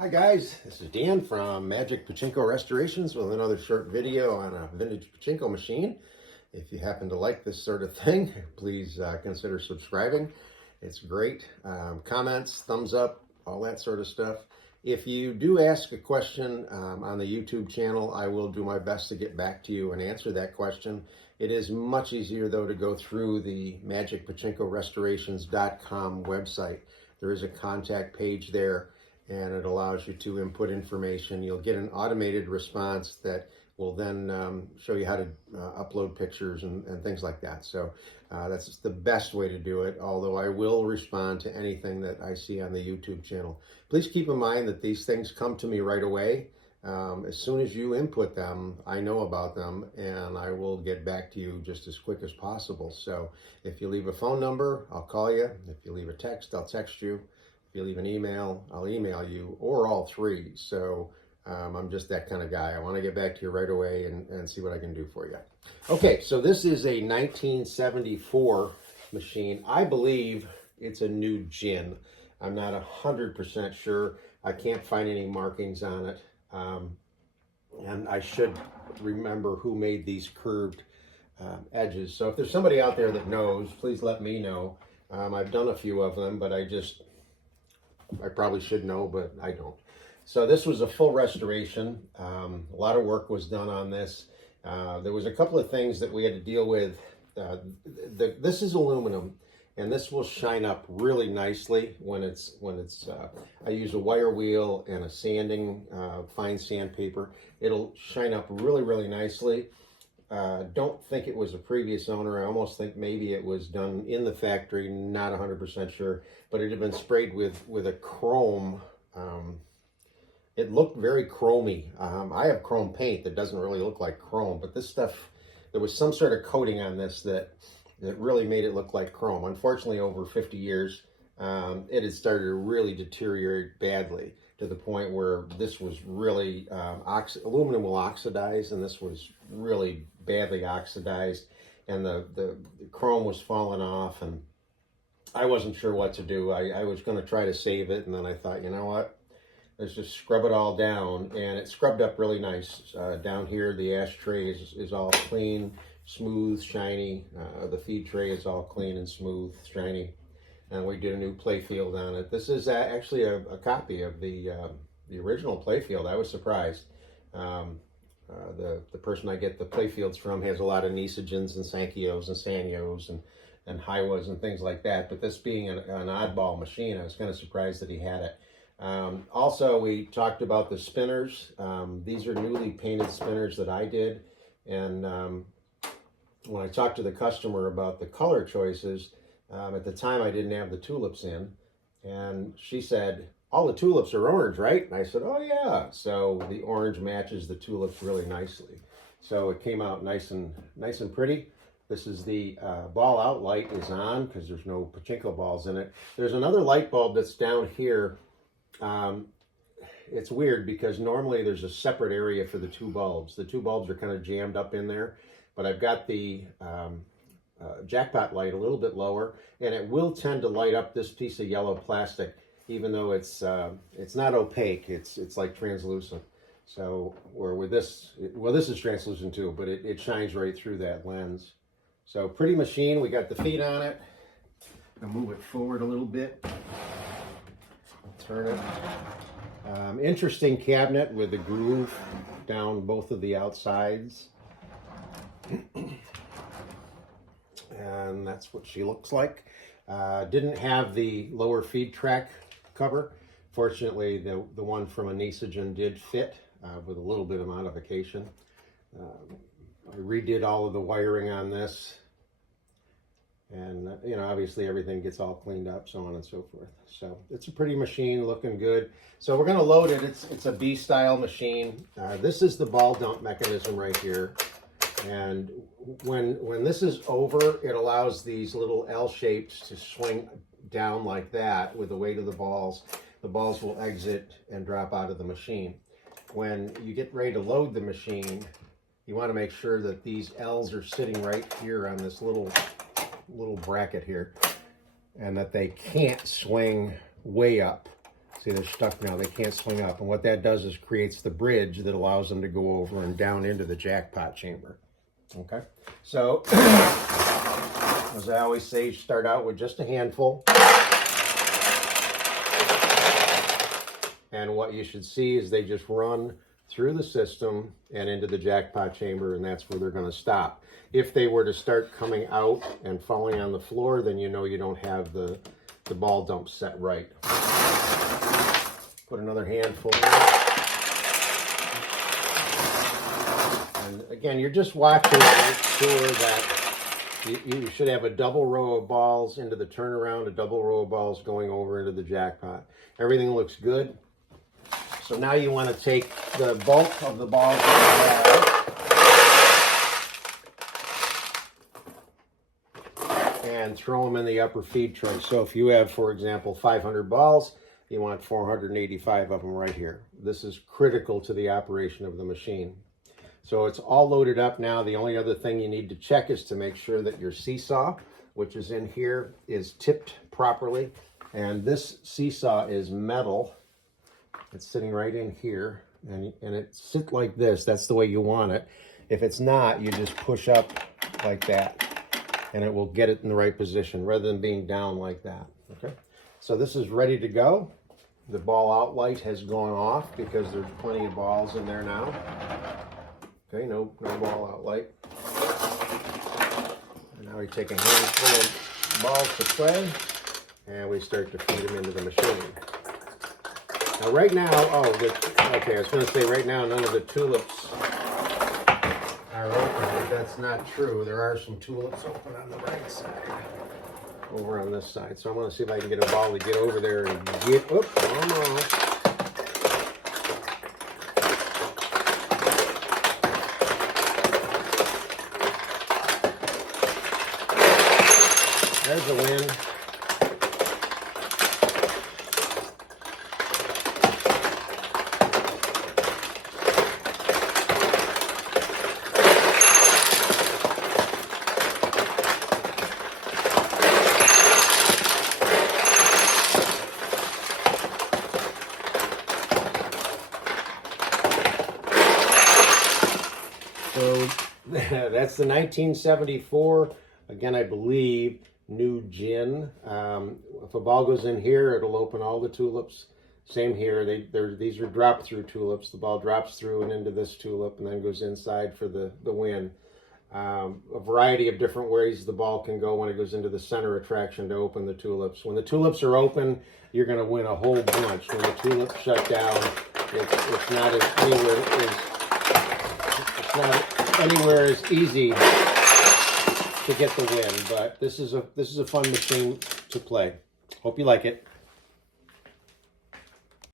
Hi guys, this is Dan from Magic Pachinko Restorations with another short video on a vintage pachinko machine. If you happen to like this sort of thing, please consider subscribing. It's great. Comments, thumbs up, all that sort of stuff. If you do ask a question on the YouTube channel, I will do my best to get back to you and answer that question. It is much easier though to go through the magicpachinkorestorations.com website. There is a contact page there, and it allows you to input information. You'll get an automated response that will then show you how to upload pictures and things like that. So that's the best way to do it, although I will respond to anything that I see on the YouTube channel. Please keep in mind that these things come to me right away. As soon as you input them, I know about them, and I will get back to you just as quick as possible. So if you leave a phone number, I'll call you. If you leave a text, I'll text you. If you leave an email, I'll email you, or all three. So I'm just that kind of guy. I want to get back to you right away and see what I can do for you. Okay, so this is a 1974 machine. I believe it's a new gin. I'm not 100% sure. I can't find any markings on it. And I should remember who made these curved edges. So if there's somebody out there that knows, please let me know. I've done a few of them, but I probably should know, but I don't. So this was a full restoration. A lot of work was done on this. There was a couple of things that we had to deal with. This is aluminum, and this will shine up really nicely when it's I use a wire wheel and a sanding, fine sandpaper. It'll shine up really nicely. Don't think it was a previous owner. I almost think maybe it was done in the factory, not 100% sure, but it had been sprayed with a chrome. It looked very chromy. I have chrome paint that doesn't really look like chrome, but this stuff, there was some sort of coating on this that really made it look like chrome. Unfortunately, over 50 years, it had started to really deteriorate badly, to the point where this was really, aluminum will oxidize, and this was really badly oxidized, and the chrome was falling off, and I wasn't sure what to do. I was going to try to save it, and then I thought, you know what, let's just scrub it all down, and it scrubbed up really nice. Down here, the ashtray is all clean, smooth, shiny. The feed tray is all clean and smooth, shiny. And we did a new playfield on it. This is actually a copy of the original playfield. I was surprised. The person I get the playfields from has a lot of Nisijins and Sankyos and Sanyos and Haiwas and things like that. But this being an oddball machine, I was kind of surprised that he had it. Also, we talked about the spinners. These are newly painted spinners that I did. And when I talked to the customer about the color choices, at the time I didn't have the tulips in, and she said, all the tulips are orange, right? And I said, oh yeah. So the orange matches the tulips really nicely. So it came out nice and pretty. This is the ball out light is on because there's no pachinko balls in it. There's another light bulb that's down here. It's weird because normally there's a separate area for the two bulbs. The two bulbs are kind of jammed up in there, but I've got the jackpot light a little bit lower, and it will tend to light up this piece of yellow plastic, even though it's not opaque. It's like translucent. So, or with this, well, this is translucent too, but it shines right through that lens. So pretty machine. We got the feet on it. I'll move it forward a little bit. Turn it. Interesting cabinet with a groove down both of the outsides. And that's what she looks like. Didn't have the lower feed track cover. Fortunately, the one from a Nisijin did fit with a little bit of modification. I redid all of the wiring on this, and you know, obviously everything gets all cleaned up, so on and so forth. So it's a pretty machine, looking good. So we're going to load it. It's a B-style machine. This is the ball dump mechanism right here. And when this is over, it allows these little L shapes to swing down like that with the weight of the balls. The balls will exit and drop out of the machine. When you get ready to load the machine, you want to make sure that these L's are sitting right here on this little bracket here, and that they can't swing way up See, they're stuck now. They can't swing up. And what that does is creates the bridge that allows them to go over and down into the jackpot chamber. Okay? So, as I always say, start out with just a handful. And what you should see is they just run through the system and into the jackpot chamber, and that's where they're going to stop. If they were to start coming out and falling on the floor, then you know you don't have the ball dump set right. Put another handful in. And again, you're just watching to make sure that you should have a double row of balls into the turnaround, a double row of balls going over into the jackpot. Everything looks good. So now you want to take the bulk of the balls that you have and throw them in the upper feed tray. So if you have, for example, 500 balls, you want 485 of them right here. This is critical to the operation of the machine. So it's all loaded up now. The only other thing you need to check is to make sure that your seesaw, which is in here, is tipped properly. And this seesaw is metal. It's sitting right in here, and it sits like this. That's the way you want it. If it's not, you just push up like that, and it will get it in the right position rather than being down like that. Okay. So this is ready to go. The ball out light has gone off because there's plenty of balls in there now. Okay, no ball out light. And now we take a handful of balls to play, and we start to feed them into the machine. Now right now, okay, I was going to say right now none of the tulips are open, but that's not true. There are some tulips open on the right side. Over on this side. So I'm going to see if I can get a ball to get over there and get, almost. There's a win. So that's the 1974, again, I believe, new gin. If a ball goes in here, it'll open all the tulips. Same here. These are drop-through tulips. The ball drops through and into this tulip and then goes inside for the win. A variety of different ways the ball can go when it goes into the center attraction to open the tulips. When the tulips are open, you're going to win a whole bunch. When the tulips shut down, it's not anywhere as easy to get the win. But this is a fun machine to play. Hope you like it.